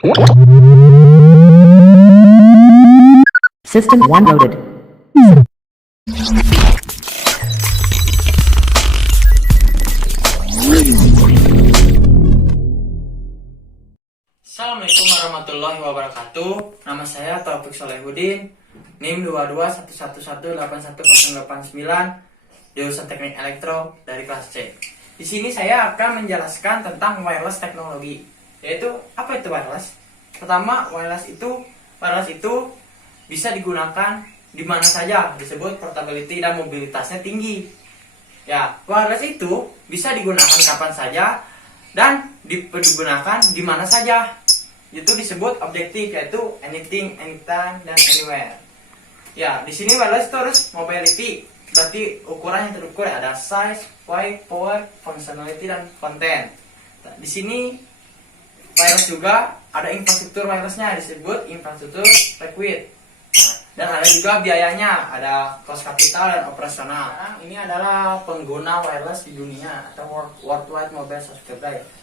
System 1 loaded. Assalamualaikum warahmatullahi wabarakatuh. Nama saya Taufik Solehudin, NIM 2211181089, jurusan Teknik Elektro dari kelas C. Di sini saya akan menjelaskan tentang wireless teknologi, yaitu apa itu wireless? Pertama, wireless itu bisa digunakan di mana saja, disebut portability dan mobilitasnya tinggi. Ya, wireless itu bisa digunakan kapan saja dan digunakan di mana saja. Itu disebut objektif, yaitu anything, anytime, dan anywhere. Ya, di sini wireless terus mobility, berarti ukuran yang terukur ada size, weight, power, functionality, dan content. Nah, di sini wireless juga ada infrastruktur wirelessnya, disebut infrastruktur liquid. Dan ada juga biayanya, ada cost capital dan operasional. Nah, ini adalah pengguna wireless di dunia atau worldwide mobile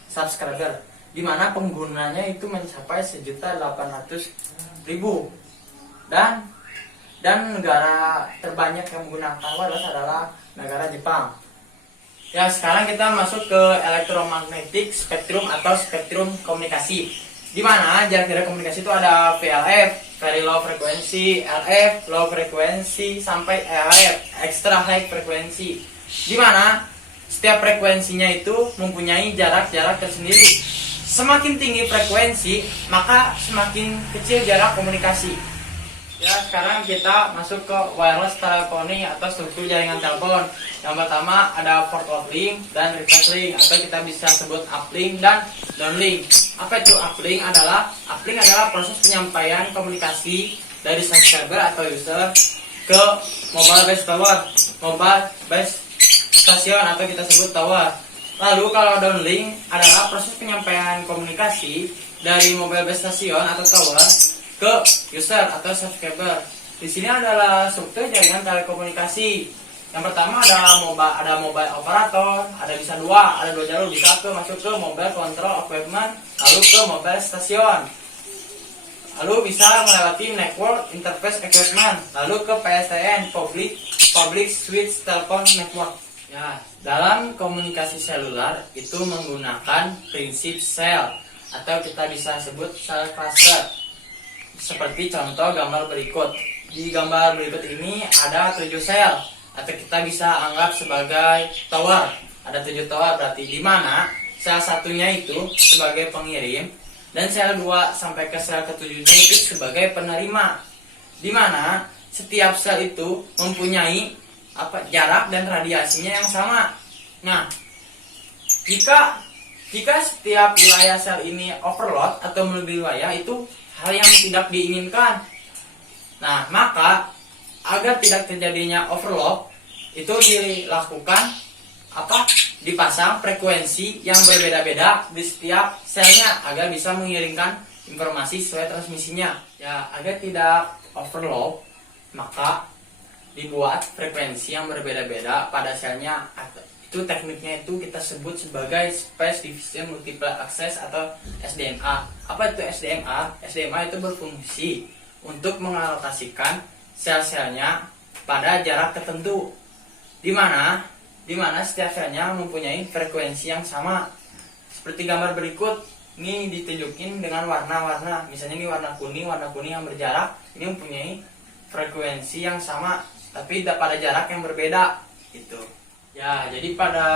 subscriber, di mana penggunanya itu mencapai 1.800.000 dan negara terbanyak yang menggunakan wireless adalah negara Jepang. Ya, sekarang kita masuk ke electromagnetic spectrum atau spektrum komunikasi, di mana jarak komunikasi itu ada VLF, very low frequency, LF, low frequency, sampai EHF, extra high frequency, di mana setiap frekuensinya itu mempunyai jarak-jarak tersendiri. Semakin tinggi frekuensi, maka semakin kecil jarak komunikasi. Ya, sekarang kita masuk ke wireless telephony atau struktur jaringan telepon. Yang pertama ada forward link dan reverse link, atau kita bisa sebut uplink dan downlink. Apa itu uplink? Uplink adalah proses penyampaian komunikasi dari subscriber atau user ke mobile base station, atau kita sebut tower. Lalu kalau downlink adalah proses penyampaian komunikasi dari mobile base station atau tower ke user atau subscriber. Di sini adalah struktur jaringan telekomunikasi. Yang pertama ada mobile operator, ada dua jalur, bisa masuk ke mobile control equipment, lalu ke mobile station. Lalu bisa melewati network interface equipment, lalu ke PSTN, public switch telephone network. Ya, dalam komunikasi seluler itu menggunakan prinsip sel, atau kita bisa sebut sel cluster. Seperti contoh gambar berikut. Di gambar berikut ini ada 7 sel, atau kita bisa anggap sebagai tower. Ada 7 tower, berarti di mana sel satunya itu sebagai pengirim dan sel 2 sampai ke sel ke-7-nya itu sebagai penerima. Di mana setiap sel itu mempunyai jarak dan radiasinya yang sama. Nah, jika setiap wilayah sel ini overload atau melebihi wilayah, itu hal yang tidak diinginkan. Nah, maka agar tidak terjadinya overload, itu dilakukan dipasang frekuensi yang berbeda-beda di setiap selnya agar bisa mengirimkan informasi sesuai transmisinya. Ya, agar tidak overload, maka dibuat frekuensi yang berbeda-beda pada selnya. Itu tekniknya itu kita sebut sebagai Space Division Multiple Access atau SDMA. Apa itu SDMA? SDMA itu berfungsi untuk mengalokasikan sel-selnya pada jarak tertentu, di mana setiap selnya mempunyai frekuensi yang sama. Seperti gambar berikut, ini ditunjukin dengan warna-warna. Misalnya ini warna kuning yang berjarak, ini mempunyai frekuensi yang sama, tapi pada jarak yang berbeda gitu. Ya, jadi pada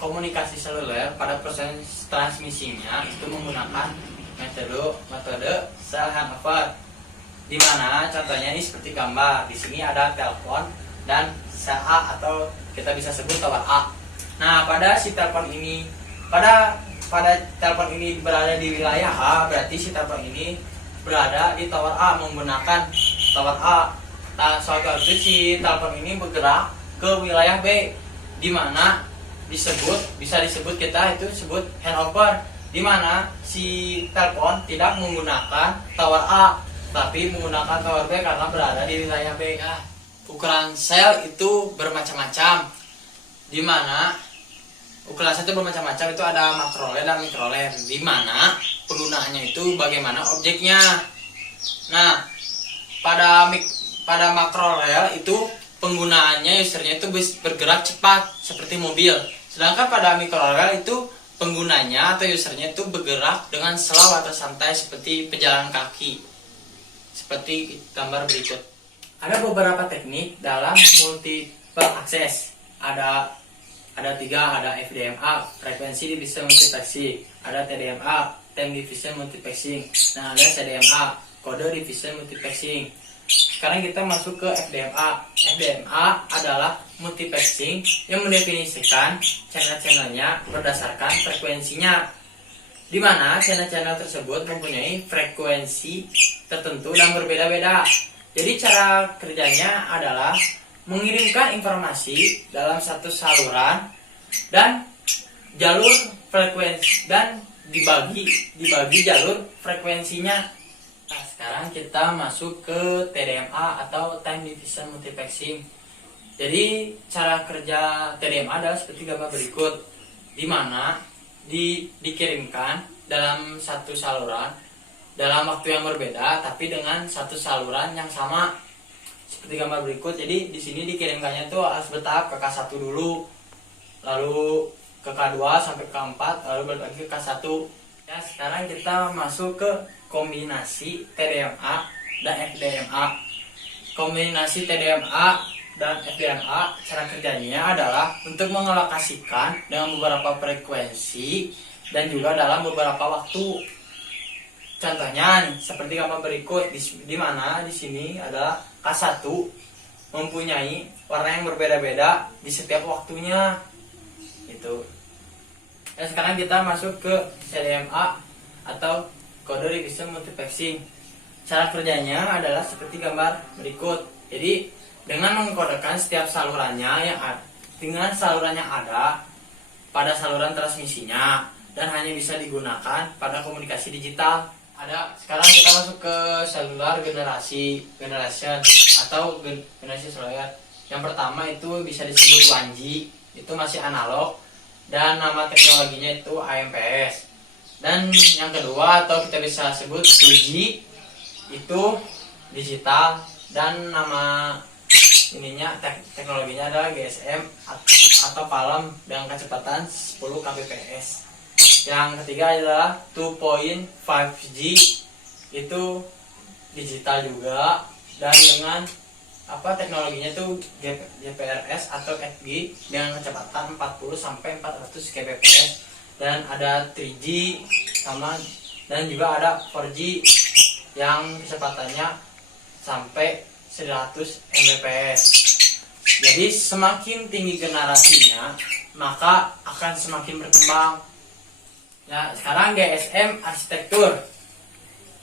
komunikasi seluler, pada proses transmisinya itu menggunakan metode cell handover, di mana contohnya ini seperti gambar. Di sini ada telepon dan sel A, atau kita bisa sebut tower A. Nah, pada telepon ini berada di wilayah A, berarti si telepon ini berada di tower A menggunakan tower A. Nah, suatu waktu si telepon ini bergerak ke wilayah B, di mana bisa disebut kita itu sebut handover, di mana si telepon tidak menggunakan tower A tapi menggunakan tower B karena berada di wilayah B. Ya, ukuran sel itu bermacam-macam, di mana UKLAS itu bermacam-macam, itu ada makro LED dan mikro LED, di mana penggunaannya itu bagaimana objeknya. Nah, pada makro LED itu penggunaannya usernya itu bergerak cepat seperti mobil. Sedangkan pada mikro LED itu penggunanya atau usernya itu bergerak dengan slow atau santai seperti pejalan kaki. Seperti gambar berikut. Ada beberapa teknik dalam multiple access. Ada tiga, ada FDMA, frekuensi division multiplexing, ada TDMA, time division multiplexing, nah ada CDMA, kode division multiplexing. Sekarang kita masuk ke FDMA. FDMA adalah multiplexing yang mendefinisikan channel-channelnya berdasarkan frekuensinya, di mana channel-channel tersebut mempunyai frekuensi tertentu dan berbeda-beda. Jadi cara kerjanya adalah mengirimkan informasi dalam satu saluran dan jalur frekuensi dan dibagi jalur frekuensinya. Nah, sekarang kita masuk ke TDMA atau time division multiplexing. Jadi cara kerja TDMA adalah seperti gambar berikut, di mana dikirimkan dalam satu saluran dalam waktu yang berbeda tapi dengan satu saluran yang sama. Seperti gambar berikut. Jadi di sini dikirimkannya tuh harus bertahap ke K1 dulu, lalu ke K2 sampai ke K4, lalu balik lagi ke K1. Ya, sekarang kita masuk ke kombinasi TDMA dan FDMA. Kombinasi TDMA dan FDMA cara kerjanya adalah untuk mengalokasikan dengan beberapa frekuensi dan juga dalam beberapa waktu. Contohnya nih, seperti gambar berikut, di mana di sini adalah K1 mempunyai warna yang berbeda-beda di setiap waktunya. Gitu. Dan sekarang kita masuk ke CDMA atau kode division multiplexing. Cara kerjanya adalah seperti gambar berikut. Jadi dengan mengkodekan setiap salurannya dengan saluran yang ada pada saluran transmisinya dan hanya bisa digunakan pada komunikasi digital. Sekarang kita masuk ke seluler generation atau generasi seluler. Yang pertama itu bisa disebut 1G, itu masih analog dan nama teknologinya itu AMPS. Dan yang kedua atau kita bisa sebut 2G, itu digital dan nama teknologinya adalah GSM atau Palm dengan kecepatan 10 kbps. Yang ketiga adalah 2.5G, itu digital juga dan dengan teknologinya itu GPRS atau 8G dengan kecepatan 40 sampai 400 kbps. Dan ada 3G dan juga ada 4G yang kecepatannya sampai 100 Mbps. Jadi semakin tinggi generasinya maka akan semakin berkembang. Nah, sekarang GSM arsitektur.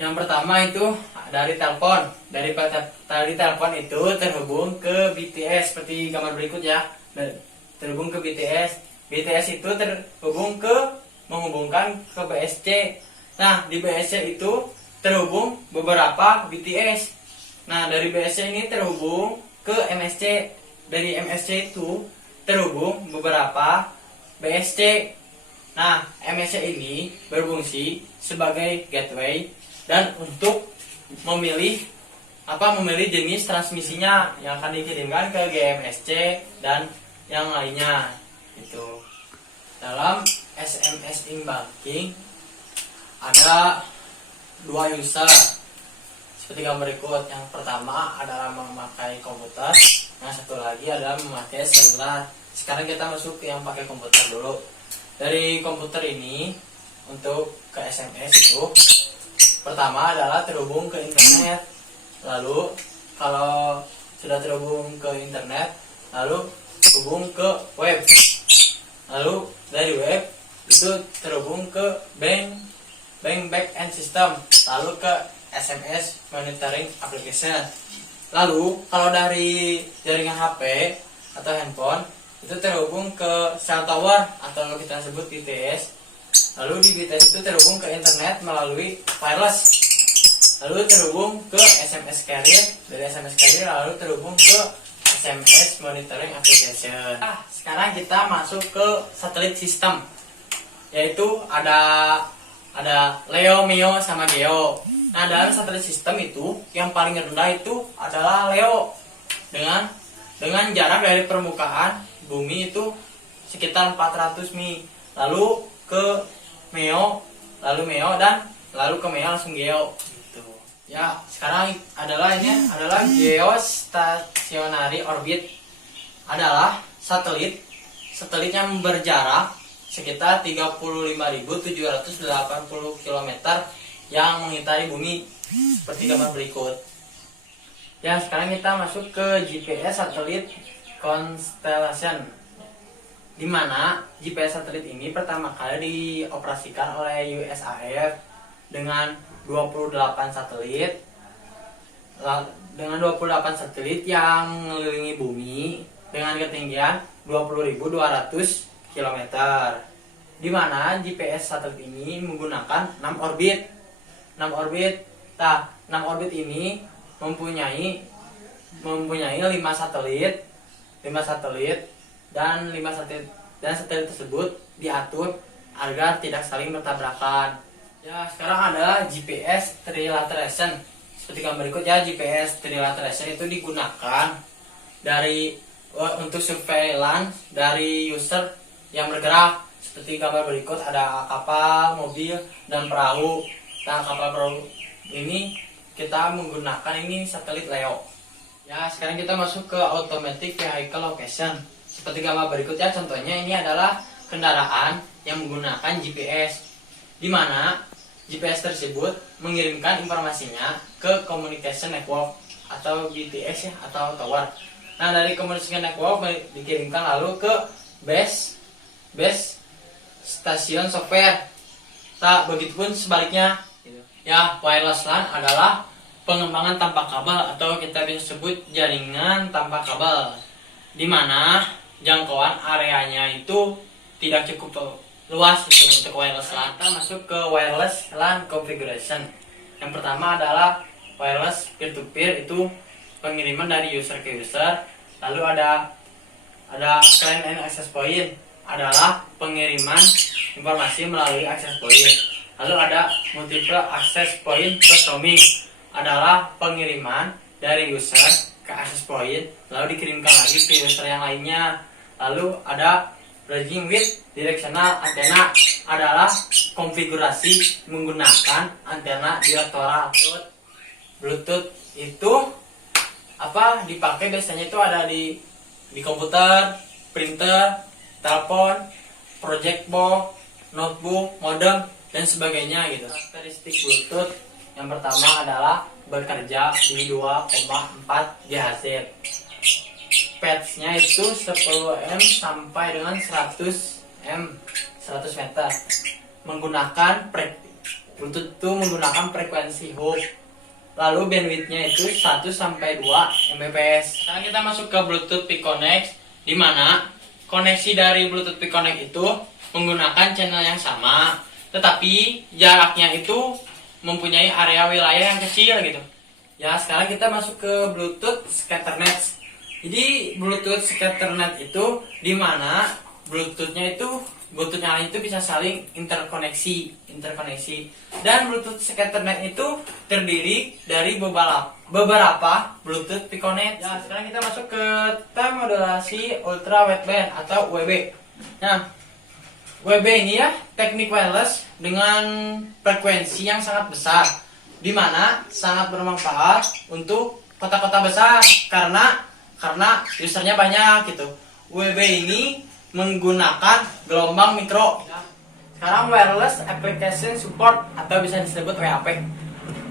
Yang pertama itu dari telepon. Dari telepon itu terhubung ke BTS seperti gambar berikut ya. Terhubung ke BTS. BTS itu menghubungkan ke BSC. Nah, di BSC itu terhubung beberapa BTS. Nah, dari BSC ini terhubung ke MSC. Dari MSC itu terhubung beberapa BSC. Nah, MSC ini berfungsi sebagai gateway dan untuk memilih jenis transmisinya yang akan dikirimkan ke GMSC dan yang lainnya. Gitu. Dalam SMS in-banking ada dua user seperti gambar berikut. Yang pertama adalah memakai komputer, yang satu lagi adalah memakai seluler. Sekarang kita masuk ke yang pakai komputer dulu. Dari komputer ini untuk ke SMS itu pertama adalah terhubung ke internet. Lalu kalau sudah terhubung ke internet, lalu terhubung ke web. Lalu dari web itu terhubung ke bank back-end system, lalu ke SMS monitoring application. Lalu kalau dari jaringan HP atau handphone itu terhubung ke cell tower atau kita sebut BTS. Lalu di BTS itu terhubung ke internet melalui wireless. Lalu terhubung ke SMS carrier, dari SMS carrier lalu terhubung ke SMS Monitoring Application. Sekarang kita masuk ke satelit sistem, yaitu ada Leo, Meo, sama Geo. Nah, dalam satelit sistem itu yang paling rendah itu adalah Leo dengan jarak dari permukaan bumi itu sekitar 400 mi. Lalu ke Meo, dan lalu ke Meo langsung Geo gitu. Ya, sekarang adalah geostationary orbit, adalah satelit yang berjarak sekitar 35.780 km yang mengitari bumi seperti gambar berikut. Ya, sekarang kita masuk ke GPS satelit constellation, di mana GPS satelit ini pertama kali dioperasikan oleh USAF dengan 28 satelit yang mengelilingi bumi dengan ketinggian 20.200 km, di mana GPS satelit ini menggunakan 6 orbit. 6 orbit ini mempunyai 5 satelit dan satelit tersebut diatur agar tidak saling bertabrakan. Ya, sekarang adalah GPS trilateration. Seperti gambar berikut ya, GPS trilateration itu digunakan untuk surveillance dari user yang bergerak. Seperti gambar berikut, ada kapal, mobil, dan perahu. Nah, kapal perahu ini kita menggunakan satelit Leo. Ya, sekarang kita masuk ke automatic vehicle location. Seperti gambar berikut ya, contohnya ini adalah kendaraan yang menggunakan GPS, di mana GPS tersebut mengirimkan informasinya ke communication network atau BTS ya, atau tower. Nah, dari communication network dikirimkan lalu ke base station software. Begitupun sebaliknya. Ya, wireless LAN adalah pengembangan tanpa kabel atau kita bisa sebut jaringan tanpa kabel, di mana jangkauan areanya itu tidak cukup luas untuk wireless LAN. Kita masuk ke wireless LAN configuration. Yang pertama adalah wireless peer to peer, itu pengiriman dari user ke user. Lalu ada client and access point, adalah pengiriman informasi melalui access point. Lalu ada multiple access point plus roaming, adalah pengiriman dari user ke access point lalu dikirimkan lagi ke user yang lainnya. Lalu ada bridging with directional antenna, adalah konfigurasi menggunakan antena direktoral. Bluetooth itu dipakai biasanya itu ada di komputer, printer, telepon, project box, notebook, modem, dan sebagainya gitu. Karakteristik Bluetooth yang pertama adalah bekerja di 2,4 GHz. Patch-nya itu 10 m sampai dengan 100 meter. Bluetooth itu menggunakan frekuensi hub. Lalu bandwidth-nya itu 1 sampai 2 Mbps. Sekarang kita masuk ke Bluetooth Piconnect, di mana koneksi dari Bluetooth Piconnect itu menggunakan channel yang sama, tetapi jaraknya itu mempunyai area wilayah yang kecil gitu. Ya, sekarang kita masuk ke Bluetooth Scatternet. Jadi Bluetooth Scatternet itu di mana Bluetooth-nya itu bisa saling interkoneksi. Dan Bluetooth Scatternet itu terdiri dari beberapa Bluetooth Piconnect. Ya, sekarang kita masuk ke time modulasi ultra wideband atau UWB. Nah, WB ini ya teknik wireless dengan frekuensi yang sangat besar, di mana sangat bermanfaat untuk kota-kota besar karena usernya banyak gitu. WB ini menggunakan gelombang mikro. Sekarang wireless application support atau bisa disebut WAP.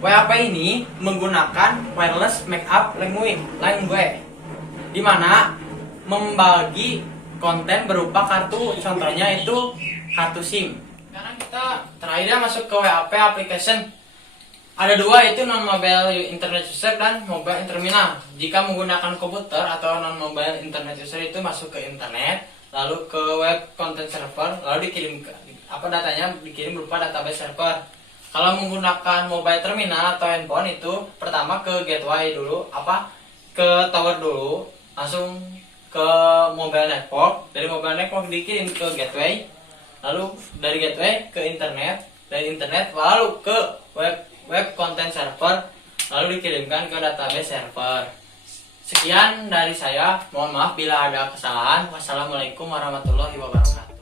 WAP ini menggunakan wireless markup language, di mana membagi konten berupa kartu, contohnya itu kartu SIM. Sekarang kita terakhir masuk ke WAP application. Ada dua, itu non-mobile internet user dan mobile terminal. Jika menggunakan komputer atau non-mobile internet user itu masuk ke internet, lalu ke web content server, lalu datanya dikirim berupa database server. Kalau menggunakan mobile terminal atau handphone itu pertama ke gateway dulu, ke tower dulu. langsung ke mobile network, dari mobile network dikirim ke gateway, lalu dari gateway ke internet, dari internet lalu ke web content server, lalu dikirimkan ke database server. Sekian dari saya, mohon maaf bila ada kesalahan. Wassalamualaikum warahmatullahi wabarakatuh.